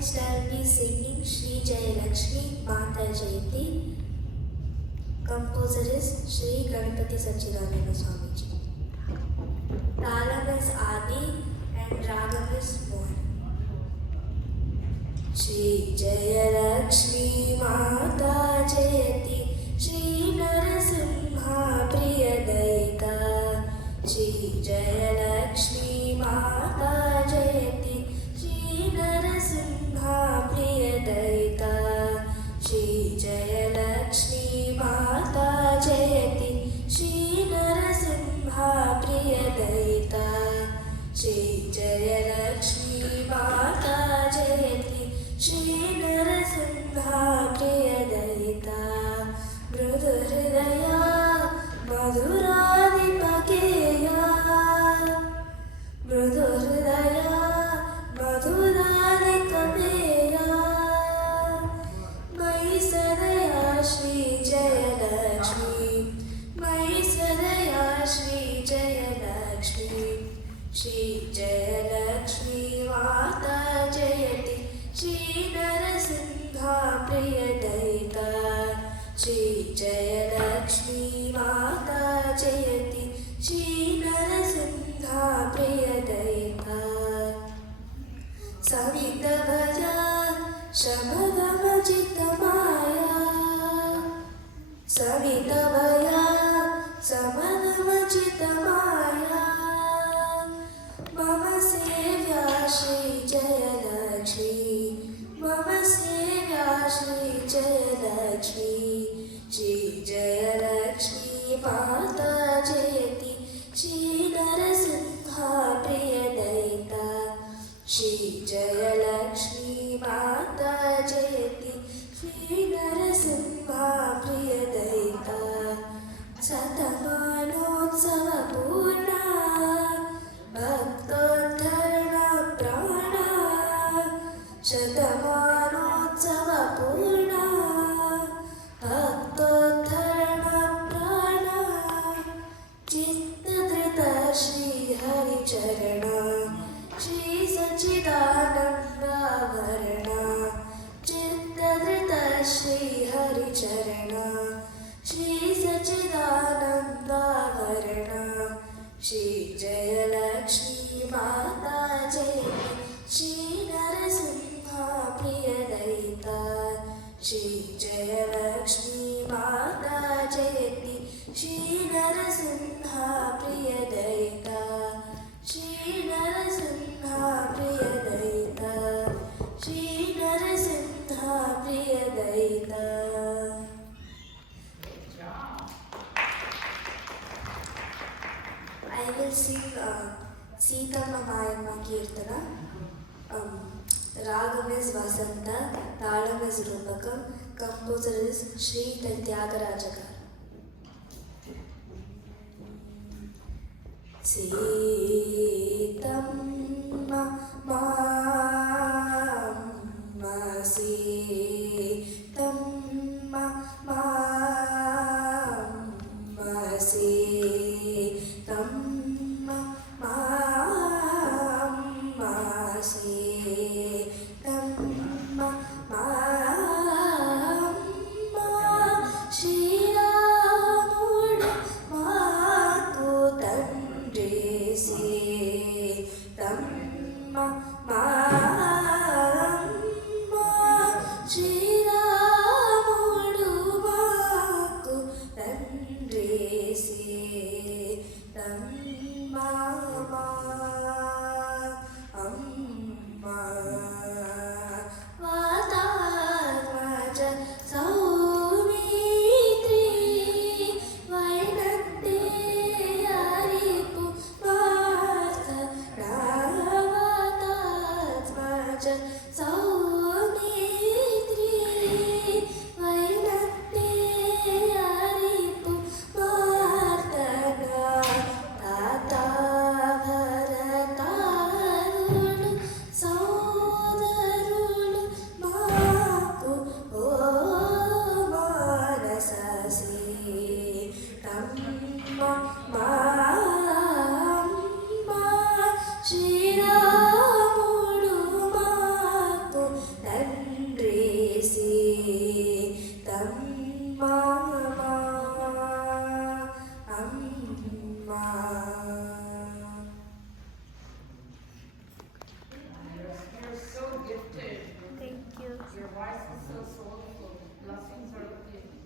Next I'll be singing Sri Jayalakshmi Mata Jayati. Composer is Sri Ganapati Sachidananda Swamiji. Talam is Adi and Ragam is Mohan. Sri Jayalakshmi Mata Jayati Sri Narasimha Priyadaita. Sri Jayalakshmi Mata Jayati Sri Narasimha Priyadaita. Sri Jayalakshmi Mata Jayati Sri Narasimha Priyadaita. Sri Jayalakshmi Mata Jayati Sri Narasimha Priyadaita. Mrudu Hridaya Madhuradhipakeya. Mrudu Hridaya Madhuradhikameya. Mai Sadaya Shri Jayalakshmi. Mai Sadaya Shri Jayalakshmi. Shri Jayalakshmi Mata Jayati Shri Narasimha Priyadaita. Shri Jayalakshmi Mata Jayati Shri Narasimha Priyadaita. Savita Bhaja Shamadama Chitamaya. Savita Bhaja Samadama Chitamaya. Mama Sevya Shri Jayalakshmi. Mama Sevya Shri Jayalakshmi. Shri Jayalakshmi Mata Jayati Shri Narasimha Priyadaita. Shri Jayalakshmi Mata Jayati Shri Narasimha Priyadaita. Satamanotsava Purna Bhaktodharana Prana. Satamanotsava Purna Bhaktodharana Prana. Chittadrita Shri Hari Charana Shri Sachidananda Varana. Chittadrita Shri Hari Charana Shri Sachidananda Varana. Shri Jayalakshmi Mata Jayati Shri Narasimha Priyadaita. Shri Jayalakshmi Mata Jayati Shri Narasimha Priyadaita. Shri Narasimha Priyadaita. Shri Narasimha Priyadaita. I will sing Sitama Mayamma Kirtana. Ragam is Vasanta, Talam is Rupakam, composer is Sri Tyagaraja. Sitama Mamma Sitama Mamma Sitama Mamma Sitama Mamma Shri Ramudu Maku Tandri Sitama Mama, Amma. You're so gifted. Thank you. Your voice is so soulful. Blessings are with you.